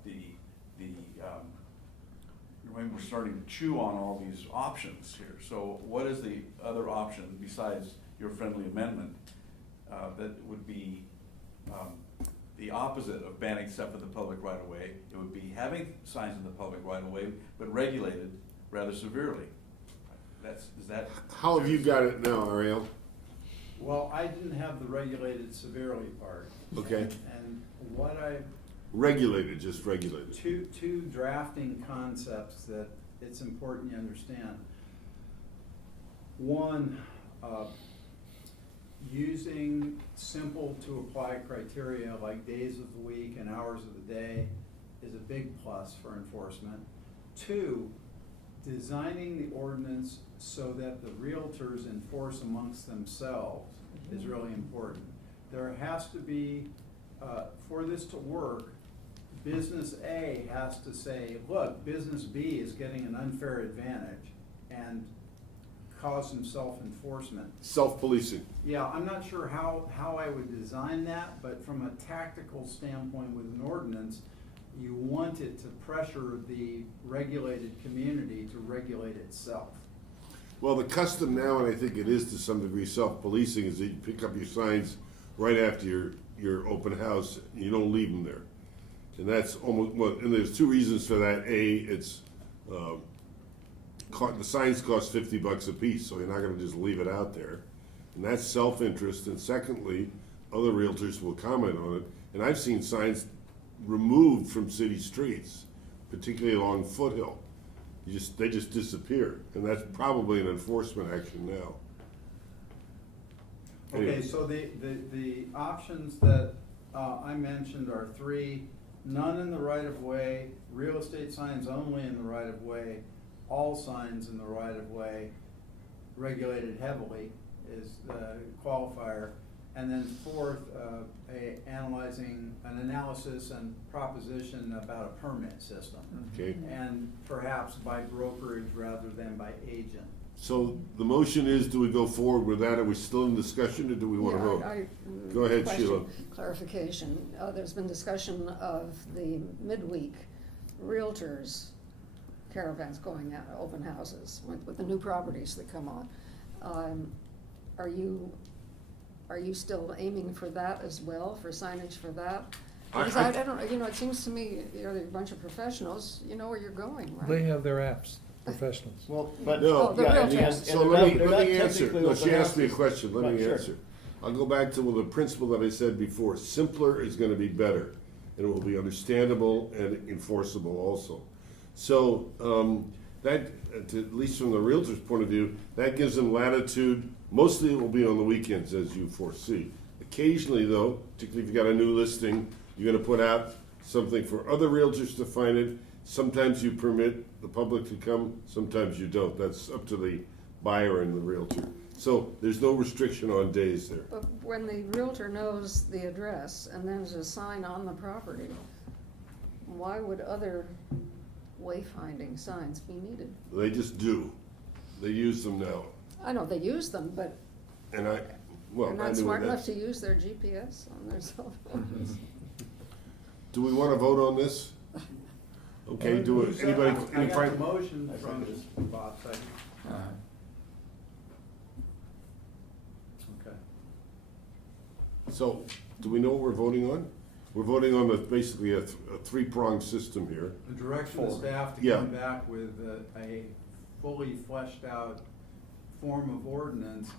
when we're starting to chew on all these options here. So what is the other option besides your friendly amendment that would be the opposite of banning stuff in the public right of way? It would be having signs in the public right of way, but regulated rather severely. Is that? How have you got it now, Ariel? Well, I didn't have the regulated severely part. Okay. And what Regulated, just regulated. two drafting concepts that it's important you understand. One, using simple to apply criteria like days of the week and hours of the day is a big plus for enforcement. Two, designing the ordinance so that the realtors enforce amongst themselves is really important. There has to be, for this to work, business A has to say, look, business B is getting an unfair advantage, and cause some self-enforcement. Self-policing. Yeah, I'm not sure how I would design that, but from a tactical standpoint with an ordinance, you want it to pressure the regulated community to regulate itself. Well, the custom now, and I think it is to some degree self-policing, is that you pick up your signs right after your open house, and you don't leave them there. And that's almost, well, and there's two reasons for that. A, it's, the signs cost $50 a piece, so you're not gonna just leave it out there. And that's self-interest, and secondly, other realtors will comment on it. And I've seen signs removed from city streets, particularly along Foothill. They just disappear, and that's probably an enforcement action now. Okay, Anyway. so the options that I mentioned are three: none in the right of way, real estate signs only in the right of way, all signs in the right of way, regulated heavily is the qualifier. And then fourth, analyzing an analysis and proposition about a permit system. Okay, And perhaps by brokerage rather than by agent. so the motion is, do we go forward with that? Are we still in discussion, or do we wanna Yeah, vote? Go ahead, question, Sheila. Clarification, there's been discussion of the midweek realtors caravans going out, open houses with the new properties that come on. Are you still aiming for that as well, for signage for that? Because I don't know, it seems to me, you're a bunch of professionals, you know where you're going, right? They have their apps, professionals. Well, but, No. Oh, the yeah, and- realtors. and So they're let not- me they're not answer. technically No, open she asked me a houses. question, let Right, me sure. answer. I'll go back to the principle that I said before, simpler is gonna be better, and it will be understandable and enforceable also. So, that, at least from the realtor's point of view, that gives them latitude. Mostly it will be on the weekends, as you foresee. Occasionally though, particularly if you got a new listing, you're gonna put out something for other realtors to find it. Sometimes you permit the public to come, sometimes you don't. That's up to the buyer and the realtor. So there's no restriction on days there. But when the realtor knows the address and there's a sign on the property, why would other wayfinding signs be needed? They just do. They use them now. I know they use them, but And well, they're I not knew smart enough that. to use their GPS on their cell phones. Do we wanna vote on this? Okay, do it. Anybody, I any got a fight? motion from Bob, second. Okay. So, do we know what we're voting on? We're voting on basically a three-pronged system here. The direction of staff to Yeah. come back with a fully fleshed out form of ordinance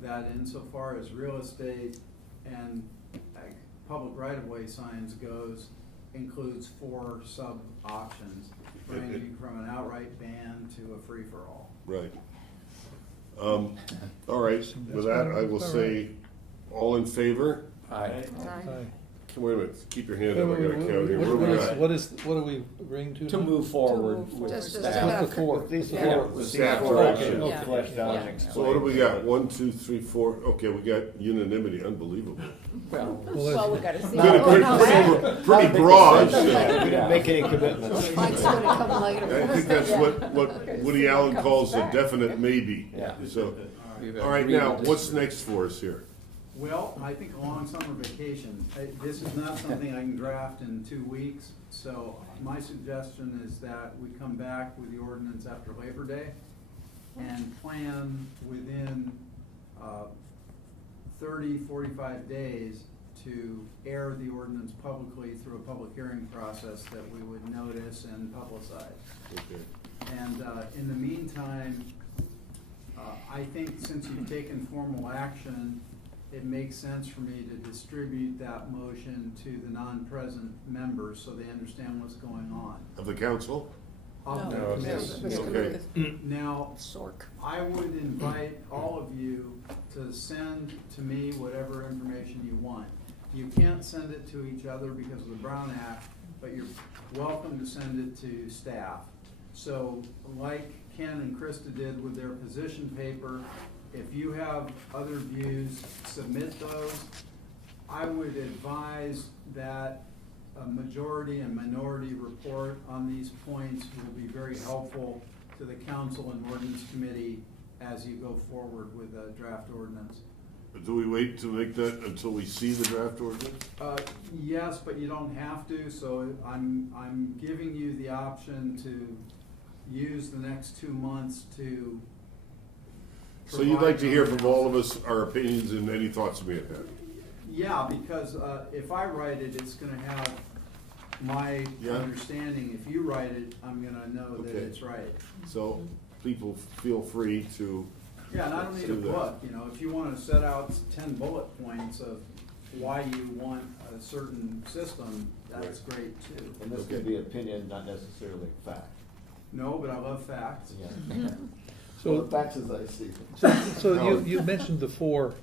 that insofar as real estate and public right-of-way signs goes, includes 4 sub-options, ranging from an outright ban to a free-for-all. Right. All right, with that, I will say, all in favor? Aye. Aye. Wait a minute, keep your hand up, I Wait, gotta wait, count here. wait, What do we got? what are we agreeing to To now? move forward To move with Just as staff. staff. With the four. With these Yeah. four, The with staff these four direction. options fleshed out and explained. So what do we got? 1, 2, 3, 4. Okay, we got unanimity, unbelievable. Well, Well, we gotta see. Pretty, pretty broad. We didn't make any commitments. Mike's gonna come later. I think that's what Woody Allen calls a definite maybe. Yeah. So, we've all right, agreed now, to what's disagree. next for us here? Well, I think a long summer vacation. This is not something I can draft in 2 weeks, so my suggestion is that we come back with the ordinance after Labor Day and plan within 30, 45 days to air the ordinance publicly through a public hearing process that we would notice and publicize. Okay. And in the meantime, I think since you've taken formal action, it makes sense for me to distribute that motion to the non-present members so they understand what's going on. Of the council? Of the No, committee. Okay. Now, Sork. I would invite all of you to send to me whatever information you want. You can't send it to each other because of the Brown Act, but you're welcome to send it to staff. So like Ken and Krista did with their position paper, if you have other views, submit those. I would advise that a majority and minority report on these points will be very helpful to the council and ordinance committee as you go forward with a draft ordinance. Do we wait to make that until we see the draft ordinance? Yes, but you don't have to, so I'm giving you the option to use the next 2 months to. So you'd like to hear from provide- all of us our opinions and any thoughts we have had? Yeah, because if I write it, it's gonna have my Yeah. understanding. If you write it, I'm gonna know that Okay. it's right. So people feel free to, Yeah, and I don't need a Do that. book, you know, if you wanna set out 10 bullet points of why you want a certain system, that's great too. And this Okay. could be opinion, not necessarily fact. No, but I love facts. Yeah. So, Facts as I see them. so you mentioned the 4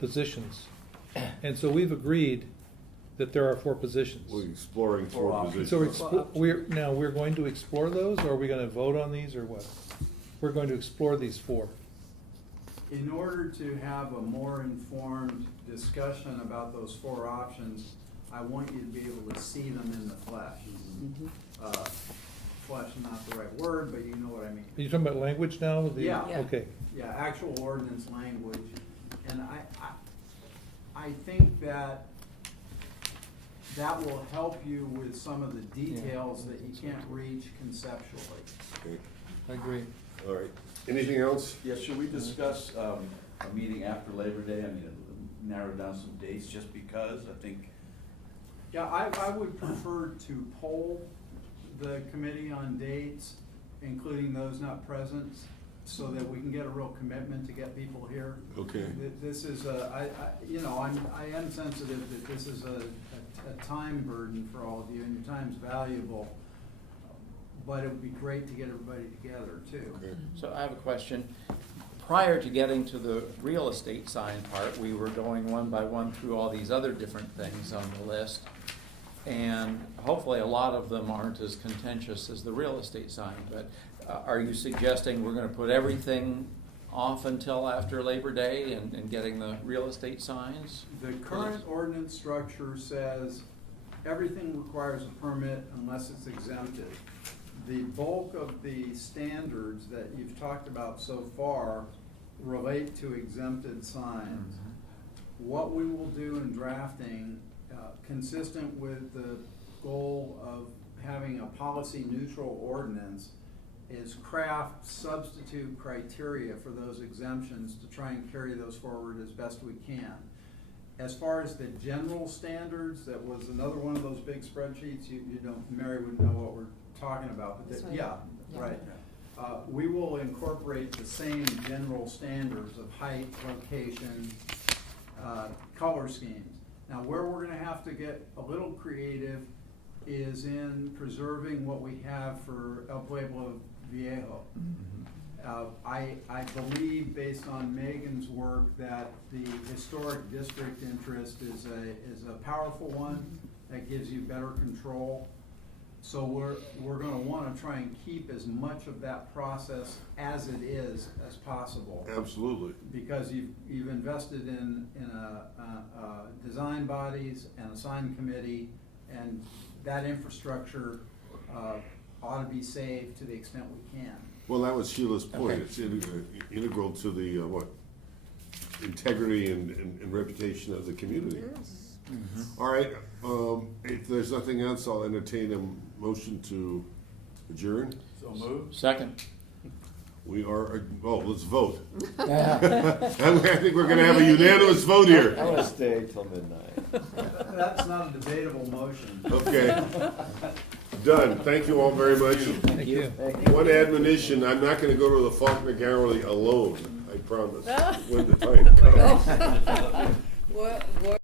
positions, and so we've agreed that there are 4 positions. we're exploring 4 options. positions. So we're going to explore those, or are we gonna vote on these, or what? We're going to explore these 4. In order to have a more informed discussion about those 4 options, I want you to be able to see them in the flesh. Flesh is not the right word, but you know what I mean. Are you talking about language now? with the- Yeah. Yeah. Okay, Yeah, actual ordinance language. And I think that will help you with some of the details that you can't reach conceptually. Okay. I agree. All right. Anything else? Yeah, should we discuss, a meeting after Labor Day? I mean, narrow down some dates just because, I think. Yeah, I would prefer to poll the committee on dates, including those not present, so that we can get a real commitment to get people here. Okay. This is I am sensitive that this is a time burden for all of you, and your time's valuable. But it would be great to get everybody together too. Okay. So I have a question. Prior to getting to the real estate sign part, we were going one by one through all these other different things on the list. And hopefully a lot of them aren't as contentious as the real estate sign, but are you suggesting we're gonna put everything off until after Labor Day and getting the real estate signs? The current ordinance structure says everything requires a permit unless it's exempted. The bulk of the standards that you've talked about so far relate to exempted signs. What we will do in drafting, consistent with the goal of having a policy neutral ordinance, is craft substitute criteria for those exemptions to try and carry those forward as best we can. As far as the general standards, that was another one of those big spreadsheets, you know, Mary would know what we're talking about, but This that- one? yeah, right. We will incorporate the same general standards of height, location, color schemes. Now, where we're gonna have to get a little creative is in preserving what we have for El Pueblo Viejo. I believe, based on Megan's work, that the historic district interest is a powerful one that gives you better control. So we're gonna wanna try and keep as much of that process as it is as possible. Absolutely. Because you've invested in a design bodies and a sign committee, and that infrastructure ought to be saved to the extent we can. Well, that was Sheila's point. Okay. It's integral to the, integrity and reputation of the community. All right, if there's nothing else, I'll entertain a motion to adjourn. So moved. Second. We are, let's vote. Yeah. I think we're gonna have a unanimous vote here. I'm gonna stay till midnight. That's not a debatable motion. Okay. Done. Thank you all very much. Thank you. One admonition, I'm not gonna go to the Faulkner Gallery alone, I promise, when the time comes. What